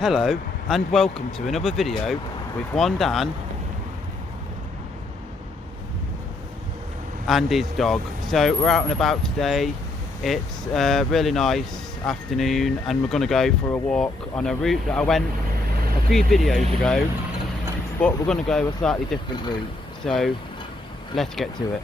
Hello and welcome to another video with one Dan and his dog. So we're out and about today. It's a really nice afternoon and we're going to go for a walk on a route that I went a few videos ago, but we're going to go a slightly different route. So let's get to it.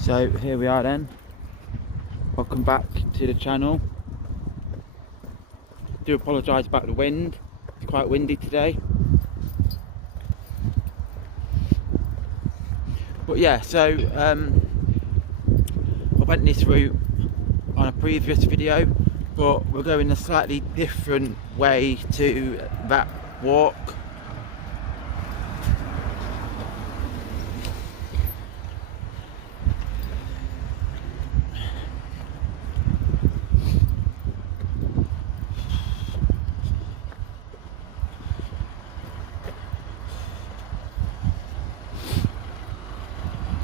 So here we are then. Welcome back to the channel. Do apologise about the wind. It's quite windy today. But yeah, so I went this route on a previous video, but we're going a slightly different way to that walk.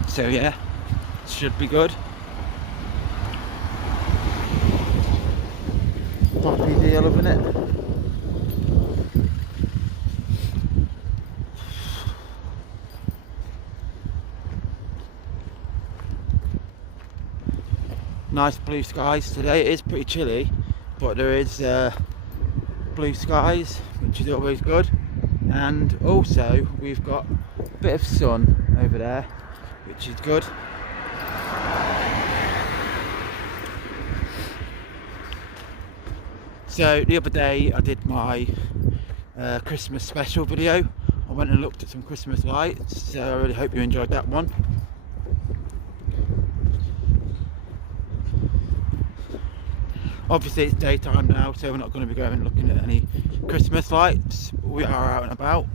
So yeah, should be good. Poppy's here loving it. Nice blue skies today. It is pretty chilly, but there is blue skies, which is always good. And also we've got a bit of sun over there, which is good. So the other day I did my Christmas special video. I went and looked at some Christmas lights, so I really hope you enjoyed that one. Obviously it's daytime now, so we're not going to be going and looking at any Christmas lights. We are out and about.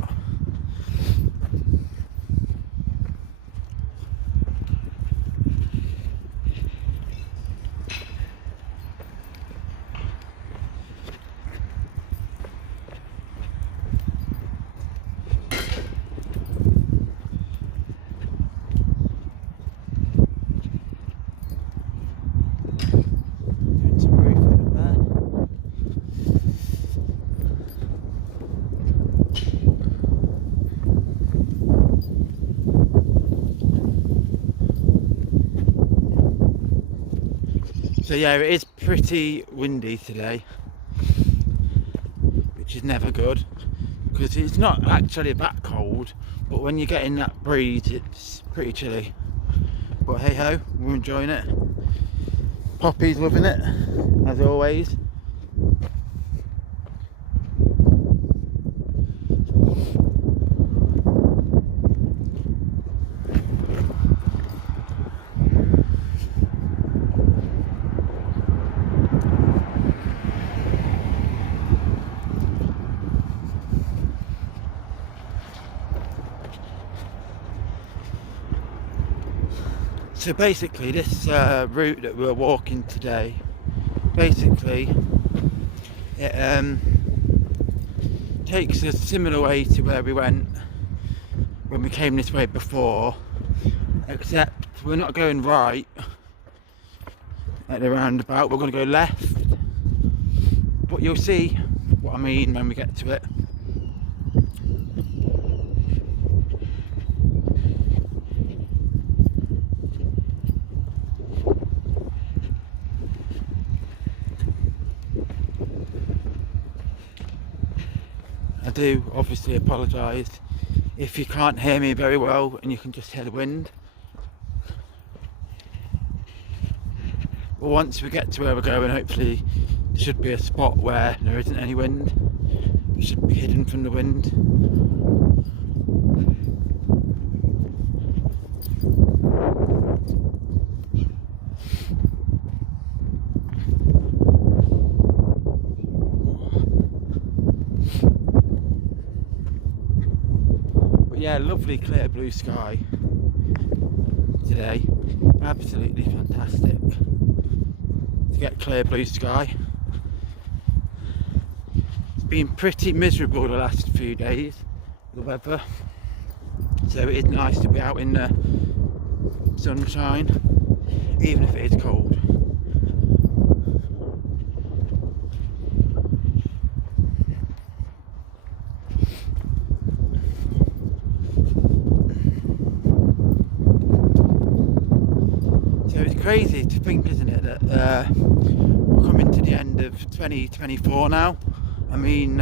So yeah, it is pretty windy today, which is never good, because it's not actually that cold, but when you get in that breeze it's pretty chilly. But hey ho, we're enjoying it. Poppy's loving it, as always. So basically this route that we're walking today, basically it takes us a similar way to where we went when we came this way before, except we're not going right at the roundabout, we're going to go left, but you'll see what I mean when we get to it. I do obviously apologise if you can't hear me very well and you can just hear the wind. But once we get to where we're going, hopefully there should be a spot where there isn't any wind. We should be hidden from the wind. Yeah, lovely clear blue sky today. Absolutely fantastic to get clear blue sky. been pretty miserable the last few days, the weather, so it is nice to be out in the sunshine, even if it is cold. So it's crazy to think, isn't it, that we're coming to the end of 2024 now. I mean,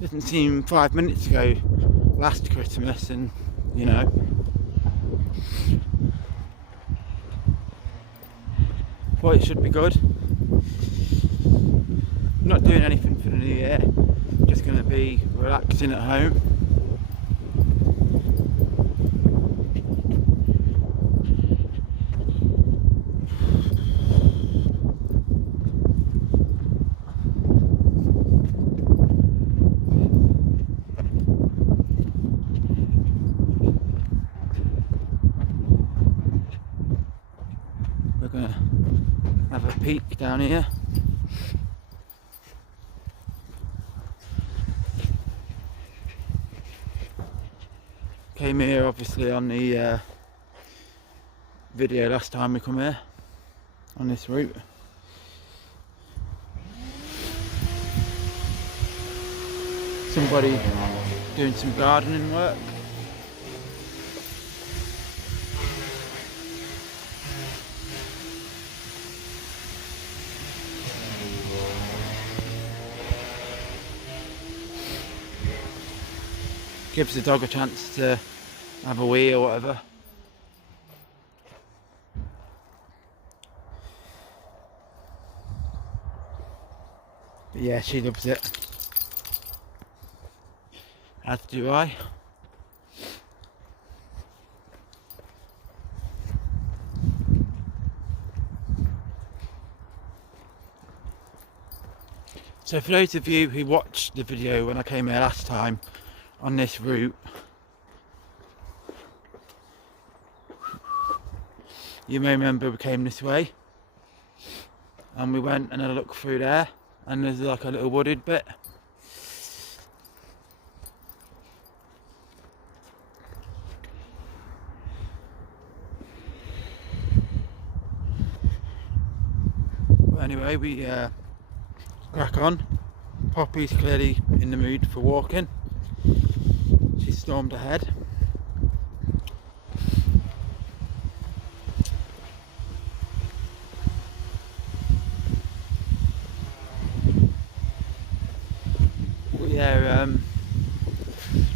doesn't seem 5 minutes ago last Christmas, and you know, well, it should be good. Not doing anything for the new year, just going to be relaxing at home. We're going to have a peek down here. Came here obviously on the video last time we come here on this route. Somebody doing some gardening work. Gives the dog a chance to have a wee or whatever. But yeah, she loves it. As do I. So for those of you who watched the video when I came here last time on this route, you may remember we came this way and we went and had a look through there, and there's like a little wooded bit. But anyway, we crack on. Poppy's clearly in the mood for walking. She stormed ahead. But yeah,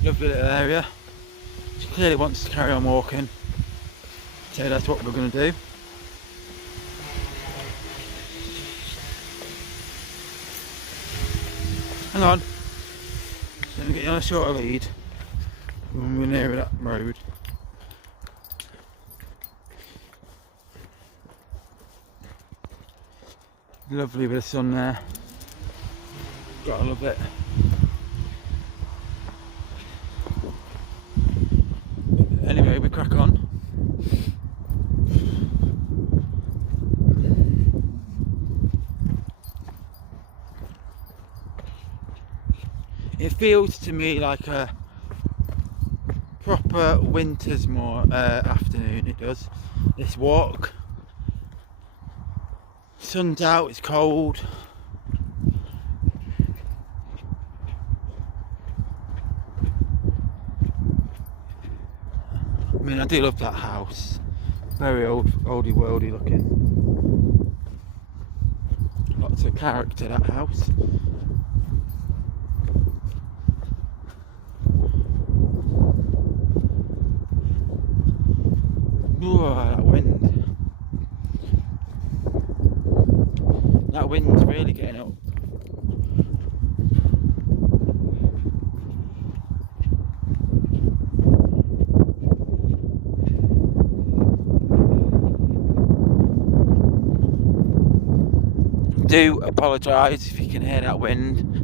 lovely little area. She clearly wants to carry on walking, so that's what we're going to do. Hang on, let me get you on a shorter lead when we're near that road. Lovely bit of sun there, gotta love it. Anyway, we crack on. It feels to me like a proper winter's afternoon, it does, this walk. Sun's out, it's cold. I mean, I do love that house. Very oldie worldy looking. Lots of character, that house. Ooh, that wind. That wind's really getting up. Do apologise if you can hear that wind.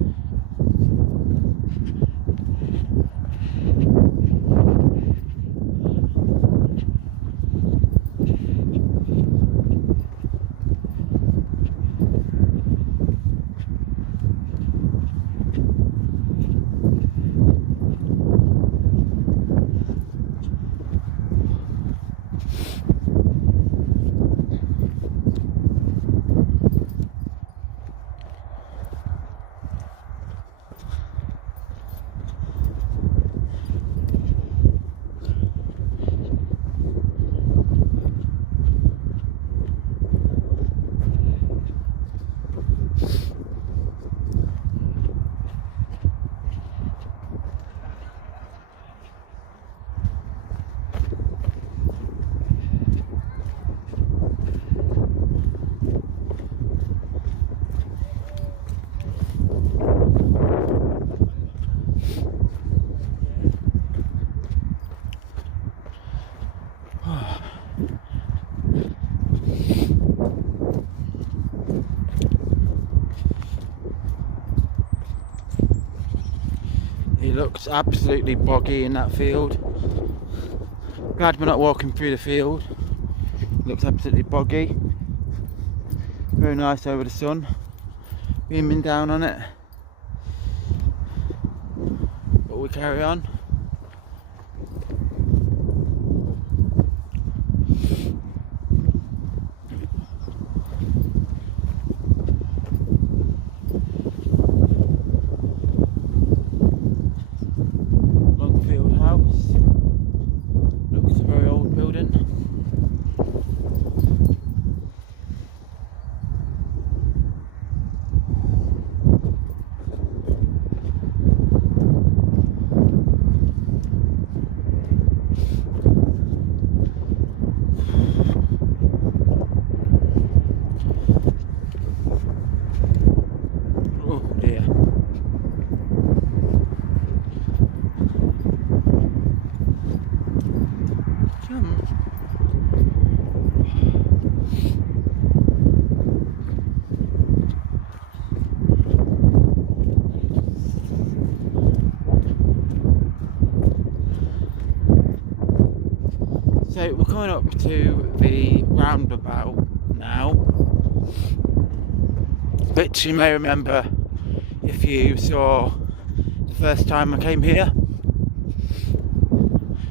looks absolutely boggy in that field. Glad we're not walking through the field. It looks absolutely boggy. Very nice over the sun, beaming down on it. But we carry on. Longfield House. Looks a very old building. Oh dear. So we're coming up to the roundabout now, which you may remember if you saw the first time I came here.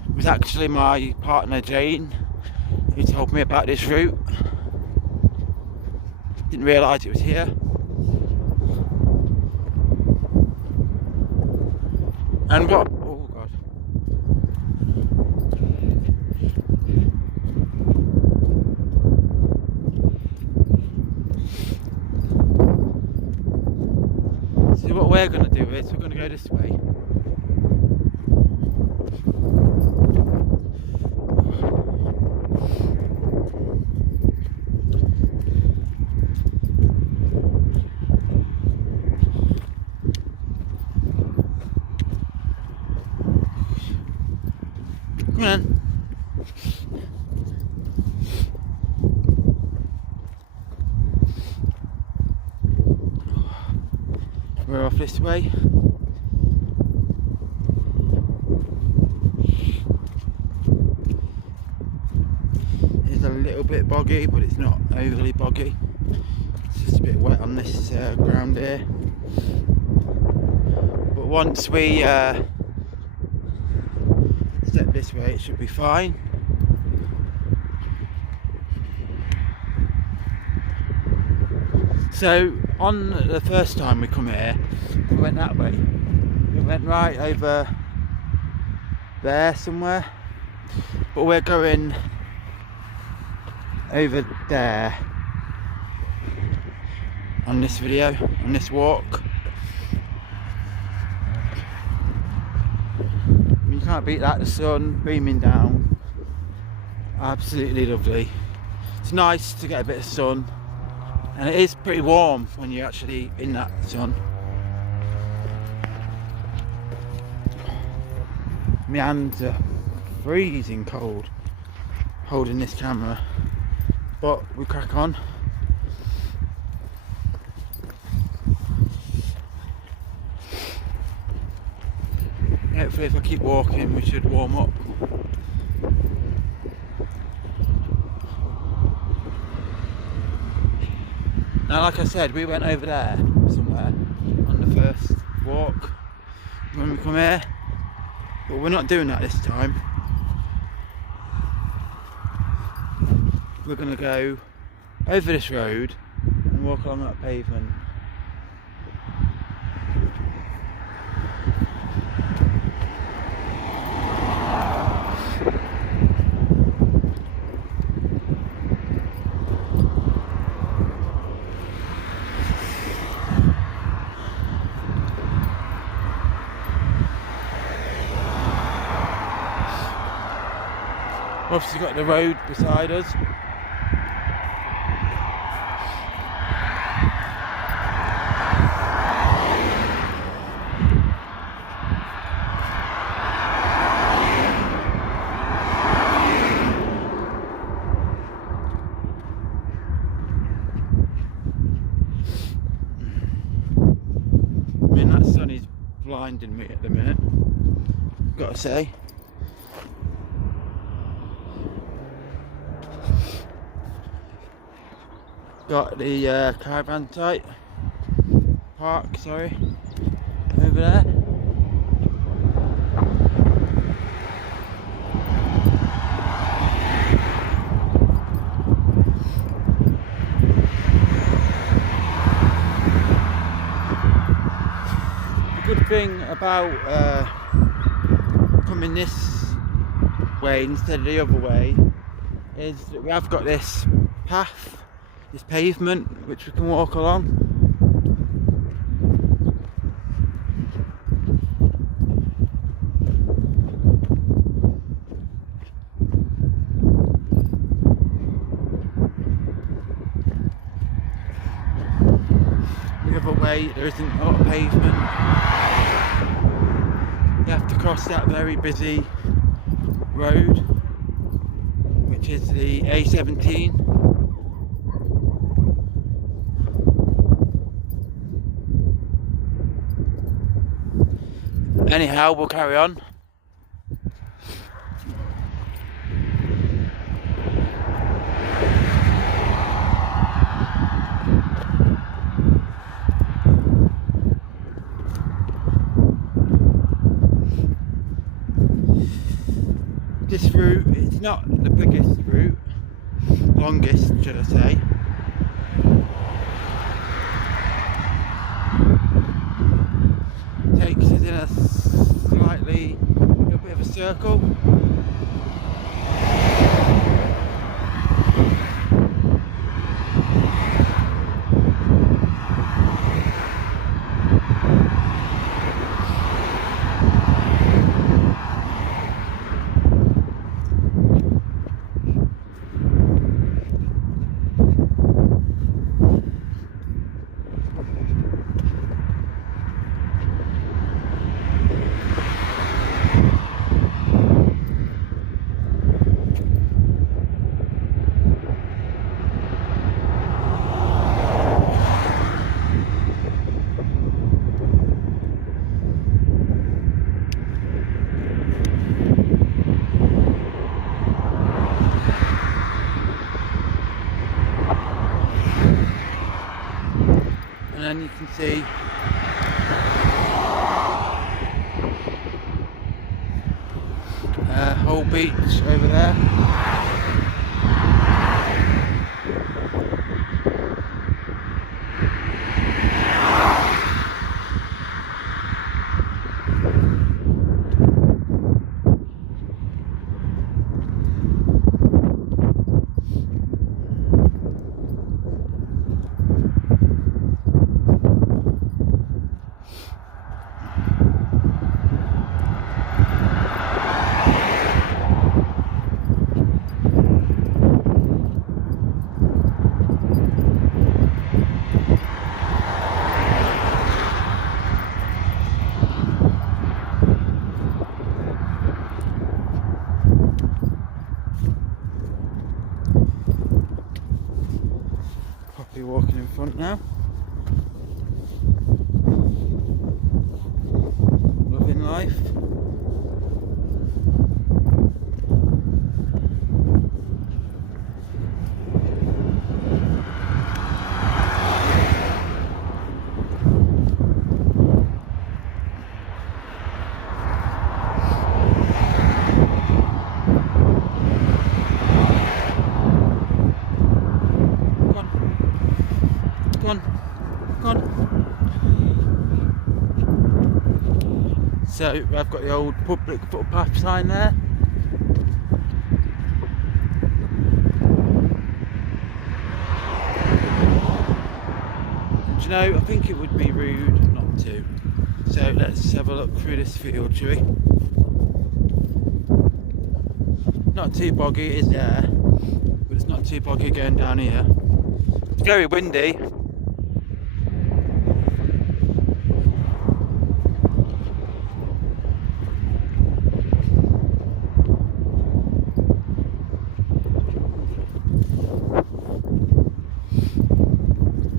It was actually my partner Jane who told me about this route. Didn't realise it was here. And what? Oh God. So what we're going to do is we're going to go this way. Come on. We're off this way. It's a little bit boggy, but it's not overly boggy. It's just a bit wet on this ground here. But once we step this way, it should be fine. So on the first time we come here, we went that way. We went right over there somewhere, but we're going over there on this video, on this walk. You can't beat that, the sun beaming down, absolutely lovely. It's nice to get a bit of sun, and it is pretty warm when you're actually in that sun. My hands are freezing cold holding this camera, but we crack on. Hopefully if I keep walking we should warm up. Now like I said, we went over there somewhere on the first walk when we come here, but we're not doing that this time. We're going to go over this road and walk along that pavement. Obviously got the road beside us. I mean, that sun is blinding me at the minute, gotta say. Got the caravan park, sorry, over there. The good thing about coming this way instead of the other way is that we have got this path, this pavement, which we can walk along. The other way there isn't a lot of pavement. You have to cross that very busy road, which is the A17. Anyhow, we'll carry on. This route is not the biggest route, longest should I say. Takes us in a slightly, a bit of a circle. And then you can see Hull Beach over there. Poppy walking in front now. Loving life. Go on. So I've got the old public footpath sign there. And you know, I think it would be rude not to. So let's have a look through this field, shall we? Not too boggy, it is there, but it's not too boggy going down here. It's very windy.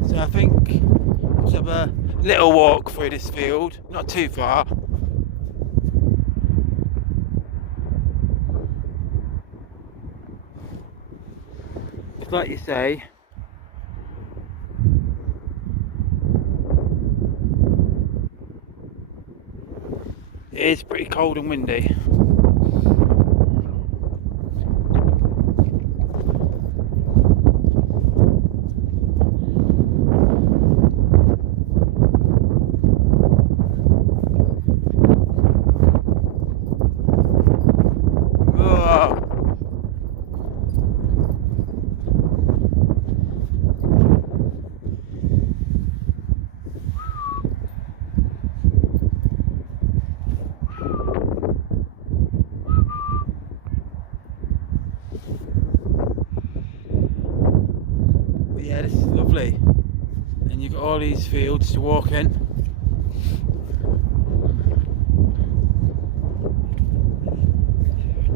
So I think let's have a little walk through this field, not too far. It's like you say, it is pretty cold and windy. Yeah, this is lovely, and you've got all these fields to walk in.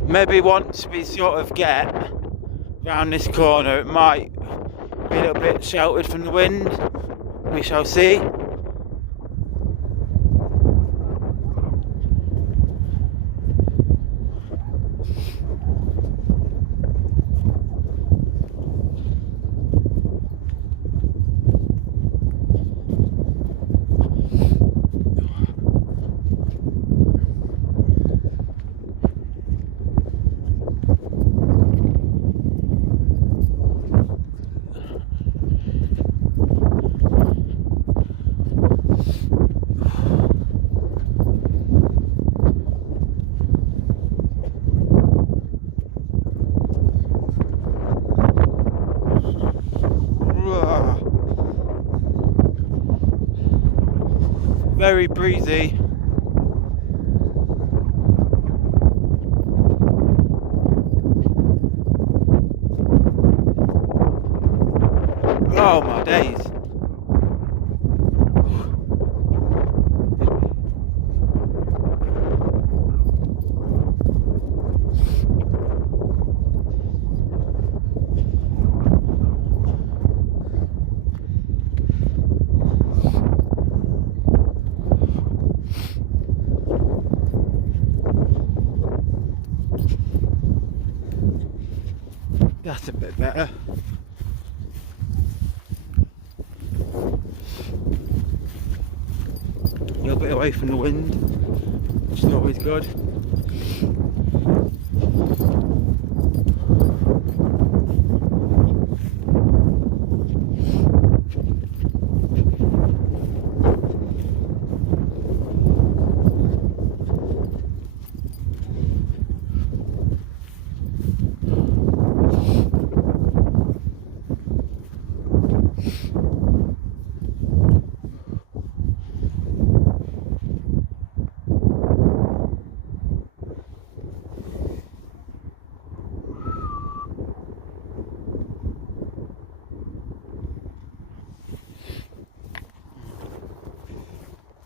Maybe once we sort of get round this corner, it might be a little bit sheltered from the wind. We shall see. Very breezy. Oh my days. That's a bit better. A little bit away from the wind, which is always good.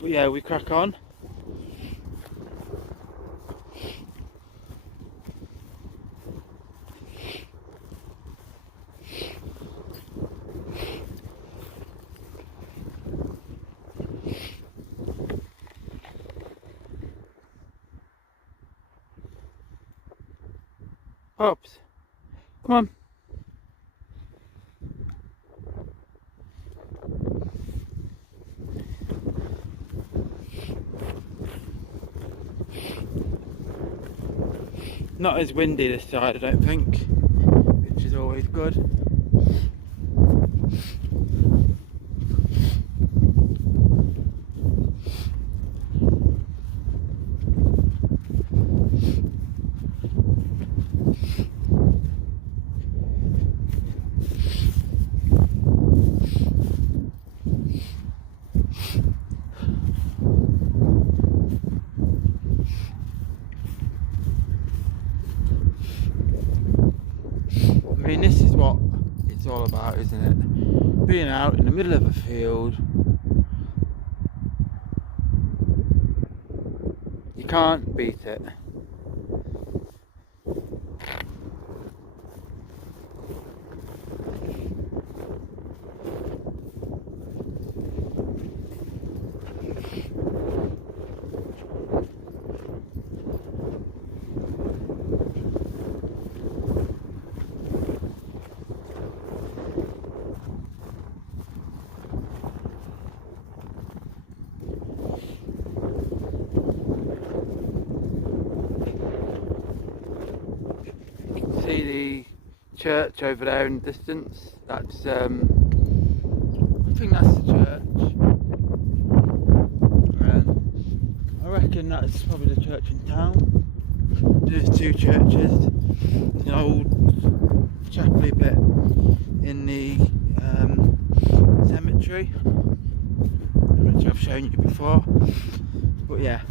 But yeah, we crack on. Oops. Come on. Not as windy this side, I don't think, which is always good. I mean, this is what it's all about, isn't it? Being out in the middle of a field. You can't beat it. church over there in the distance. That's I think that's the church. I reckon that's probably the church in town. There's two churches. There's an old chapel bit in the cemetery, which I've shown you before. But yeah.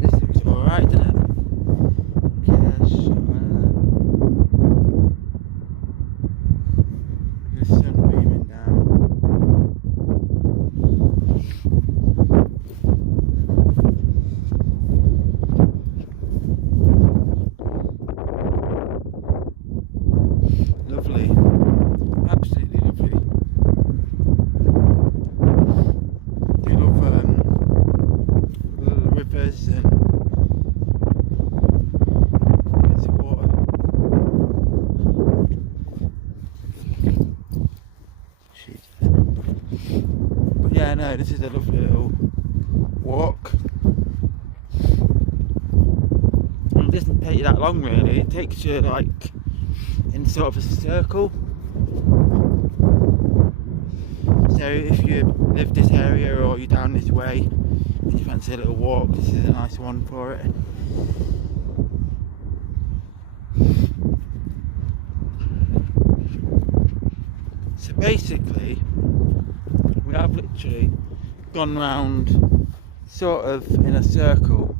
This looks alright, doesn't it? Yes. The sun beaming down. Lovely. Absolutely lovely. Do love rivers and bits of water. But yeah, no, this is a lovely little walk. And it doesn't take you that long really. It takes you like in sort of a circle. So if you live this area or you're down this way and you fancy a little walk, this is a nice one for it. So basically we have literally gone round sort of in a circle.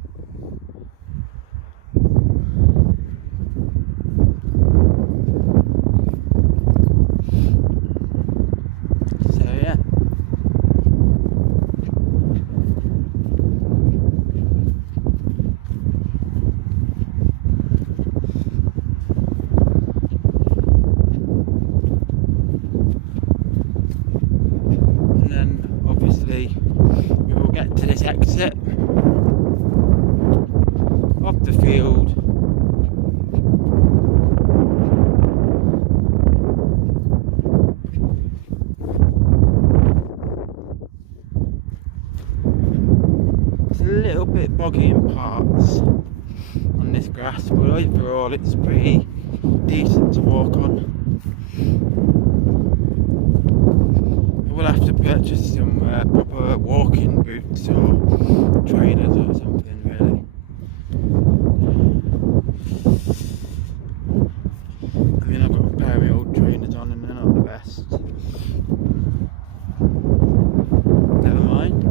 We will get to this exit off the field. It's a little bit boggy in parts on this grass, but overall it's pretty decent to walk on. We'll have to purchase some proper walking boots or trainers or something really. I mean, I've got a pair of my old trainers on and they're not the best. Never mind.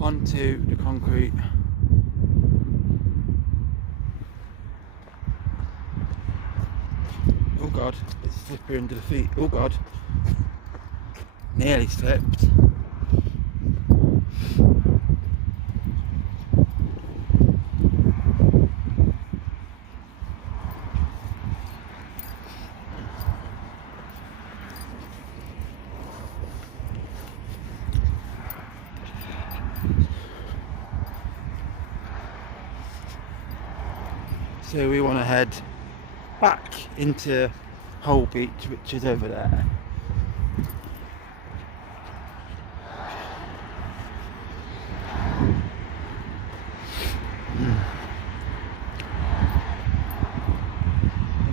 Onto the concrete. Oh god, it's slippery under the feet. Oh god, nearly slipped. So we want to head back into Hole Beach, which is over there.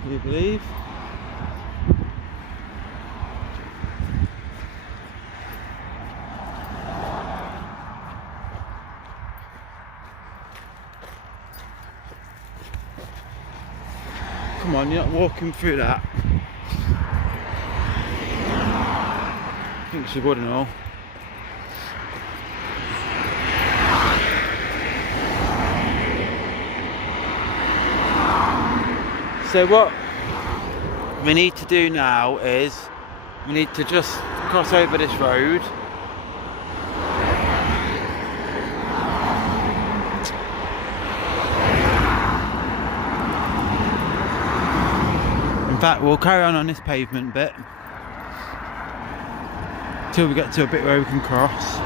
Do you believe? Come on, you're not walking through that. I think she would know. So what we need to do now is we need to just cross over this road In fact, we'll carry on this pavement bit till we get to a bit where we can cross.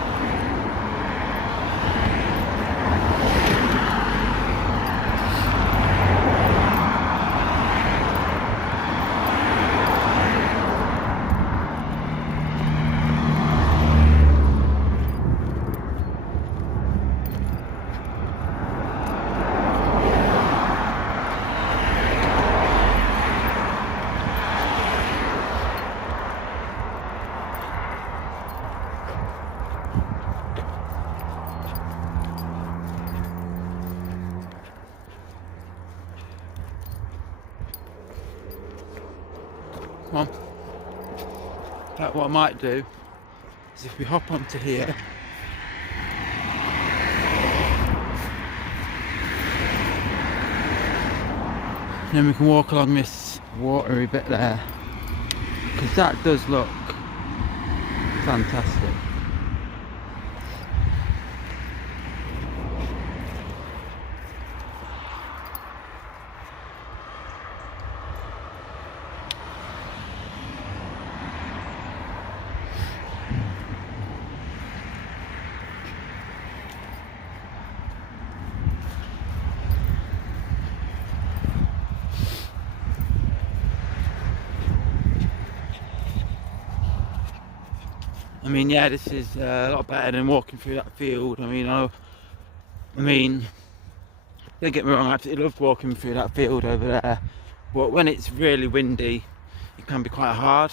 Come on. In fact, what I might do is if we hop onto here, then we can walk along this watery bit there, because that does look fantastic. I mean, yeah, this is a lot better than walking through that field. I mean, don't get me wrong, I absolutely love walking through that field over there, but when it's really windy, it can be quite hard.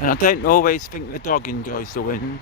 And I don't always think the dog enjoys the wind.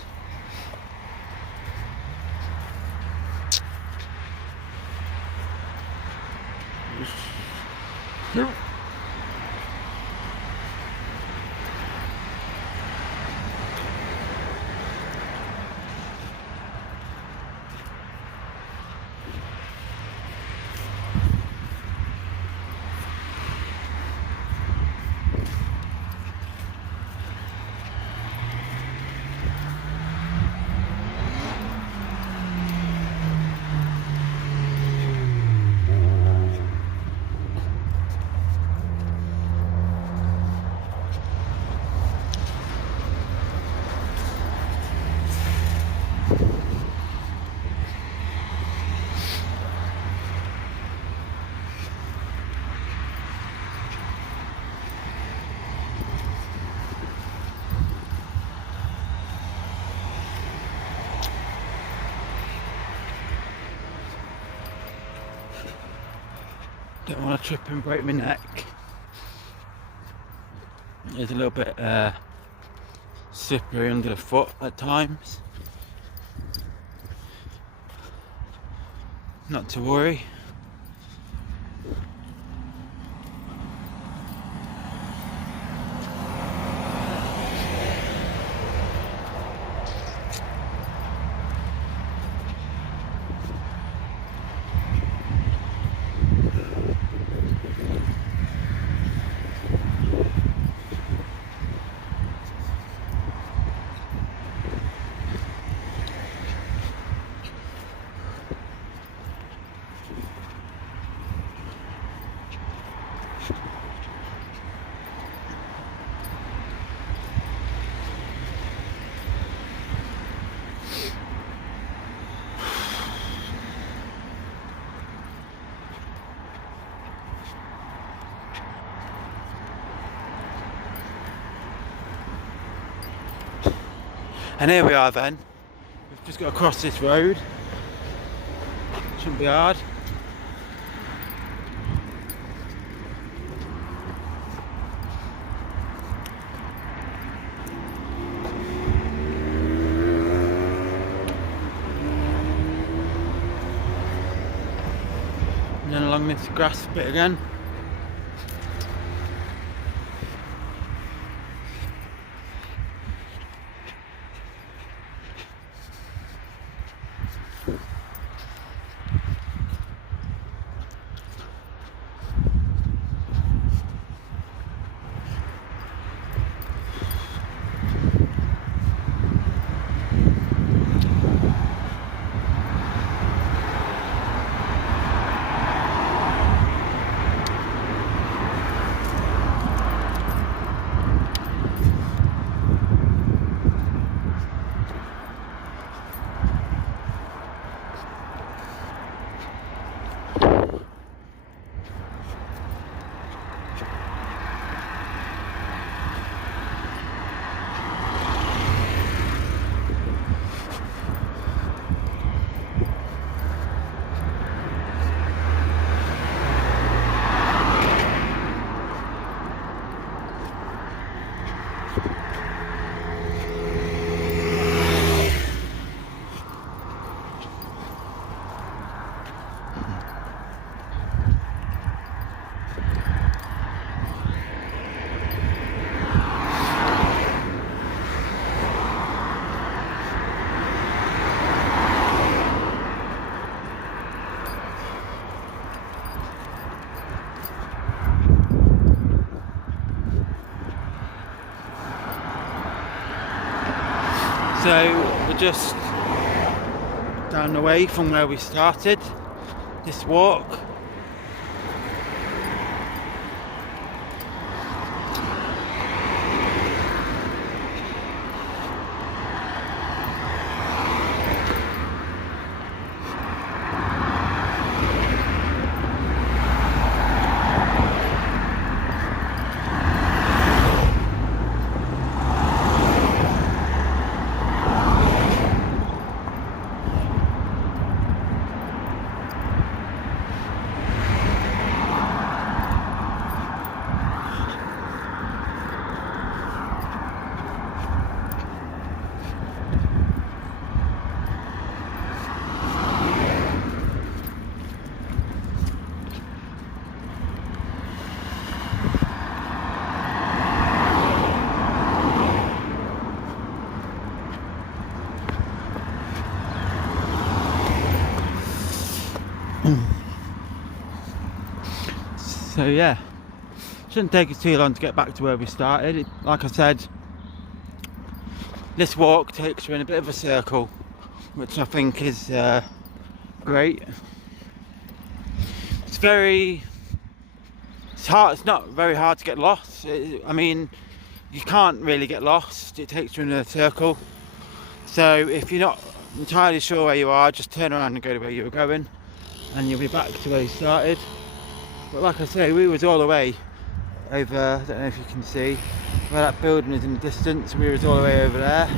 Don't want to trip and break my neck. It's a little bit slippery under the foot at times. Not to worry. And here we are then. We've just got to cross this road. Shouldn't be hard. And then along this grass bit again. So we're just down the way from where we started this walk. So yeah, shouldn't take us too long to get back to where we started. Like I said, this walk takes you in a bit of a circle, which I think is great. It's hard. It's not very hard to get lost. I mean, you can't really get lost. It takes you in a circle. So if you're not entirely sure where you are, just turn around and go to where you were going, and you'll be back to where you started. But like I say, we was all the way over, I don't know if you can see, where that building is in the distance, we was all the way over there.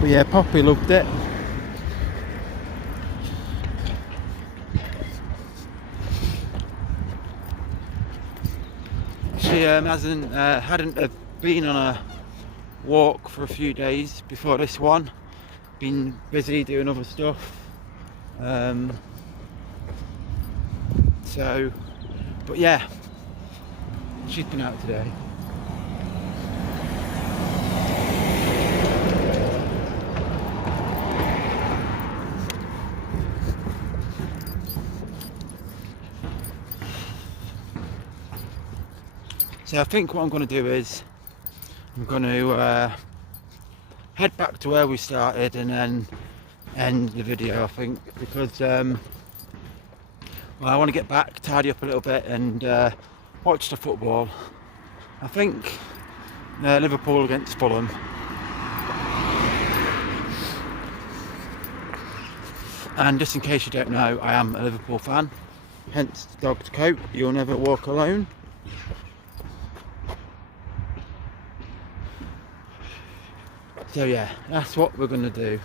But yeah, Poppy loved it. She hadn't been on a walk for a few days before this one. Been busy doing other stuff. But yeah, she's been out today. So I think what I'm going to do is I'm going to head back to where we started and then end the video, I think, because well, I want to get back, tidy up a little bit and watch the football. I think Liverpool against Fulham. And just in case you don't know, I am a Liverpool fan, hence the dog's coat, you'll never walk alone. So yeah, that's what we're going to do.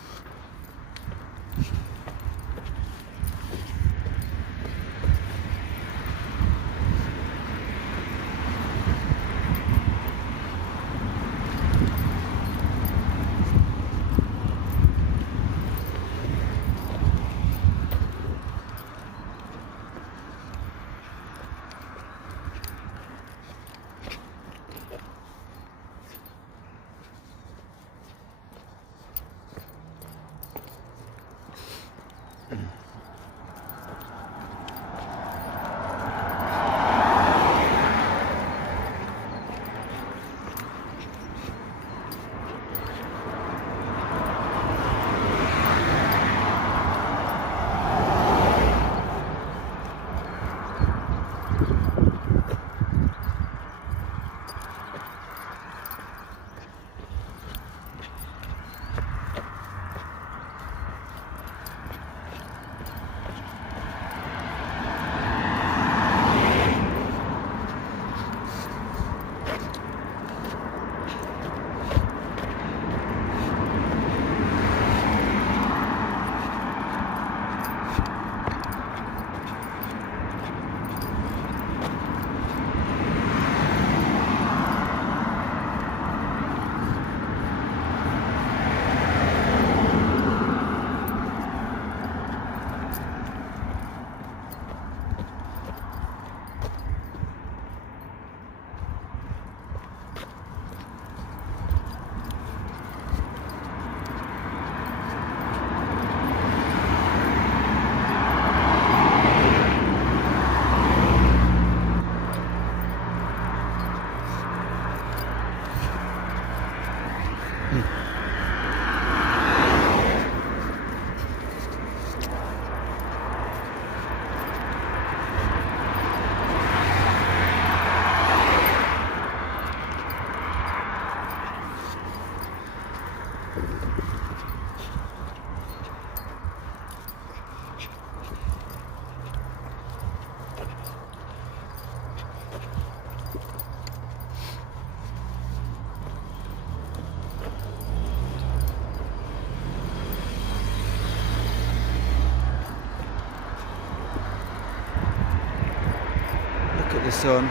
sun.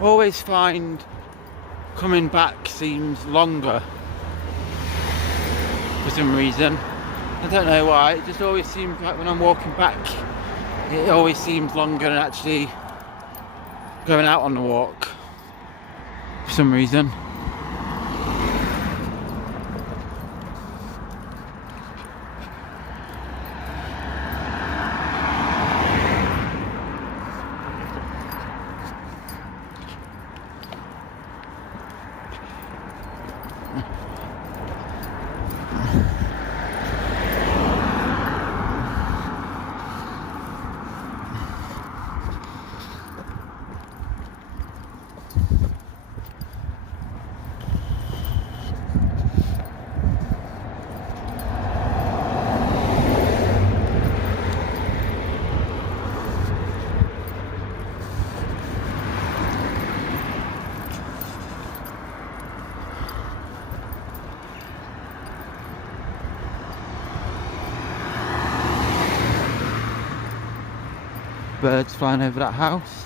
Always find coming back seems longer for some reason. I don't know why, it just always seems like when I'm walking back it always seems longer than actually going out on the walk for some reason. Birds flying over that house.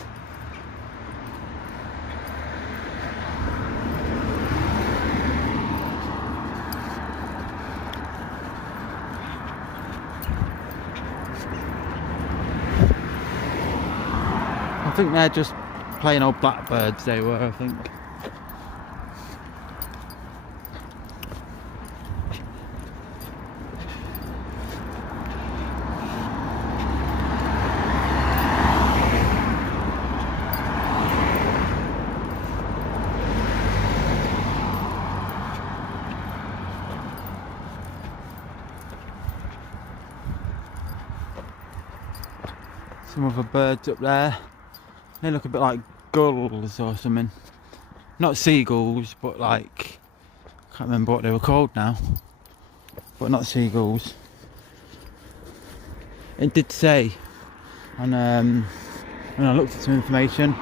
I think they're just plain old blackbirds, they were, I think. Some other birds up there. They look a bit like gulls or something. Not seagulls, but like, I can't remember what they were called now. But not seagulls. It did say on when I looked at some information,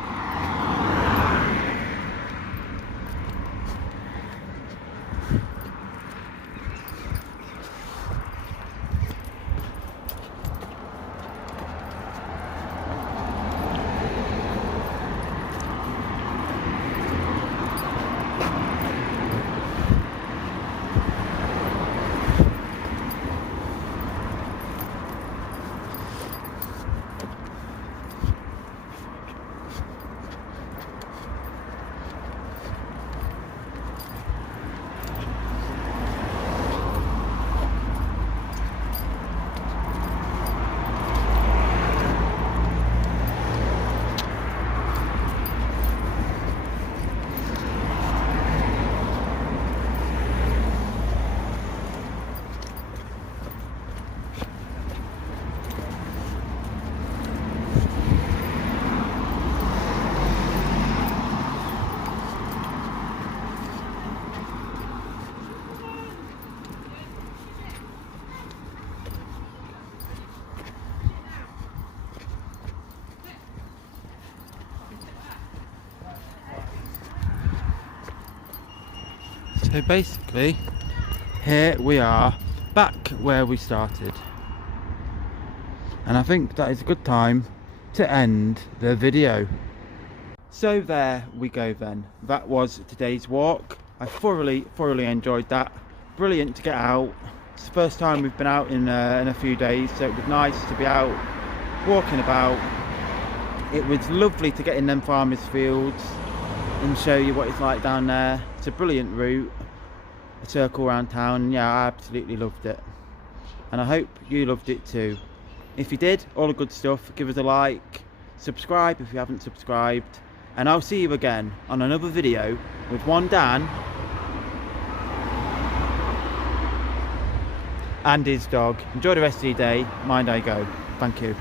so basically, here we are, back where we started. And I think that is a good time to end the video. So there we go then. That was today's walk. I thoroughly enjoyed that. Brilliant to get out. It's the first time we've been out in a few days, so it was nice to be out, walking about. It was lovely to get in them farmers' fields and show you what it's like down there. It's a brilliant route, a circle around town. Yeah, I absolutely loved it, and I hope you loved it too. If you did, all the good stuff, give us a like, subscribe if you haven't subscribed, and I'll see you again on another video with one Dan and his dog. Enjoy the rest of your day. Mind I go. Thank you.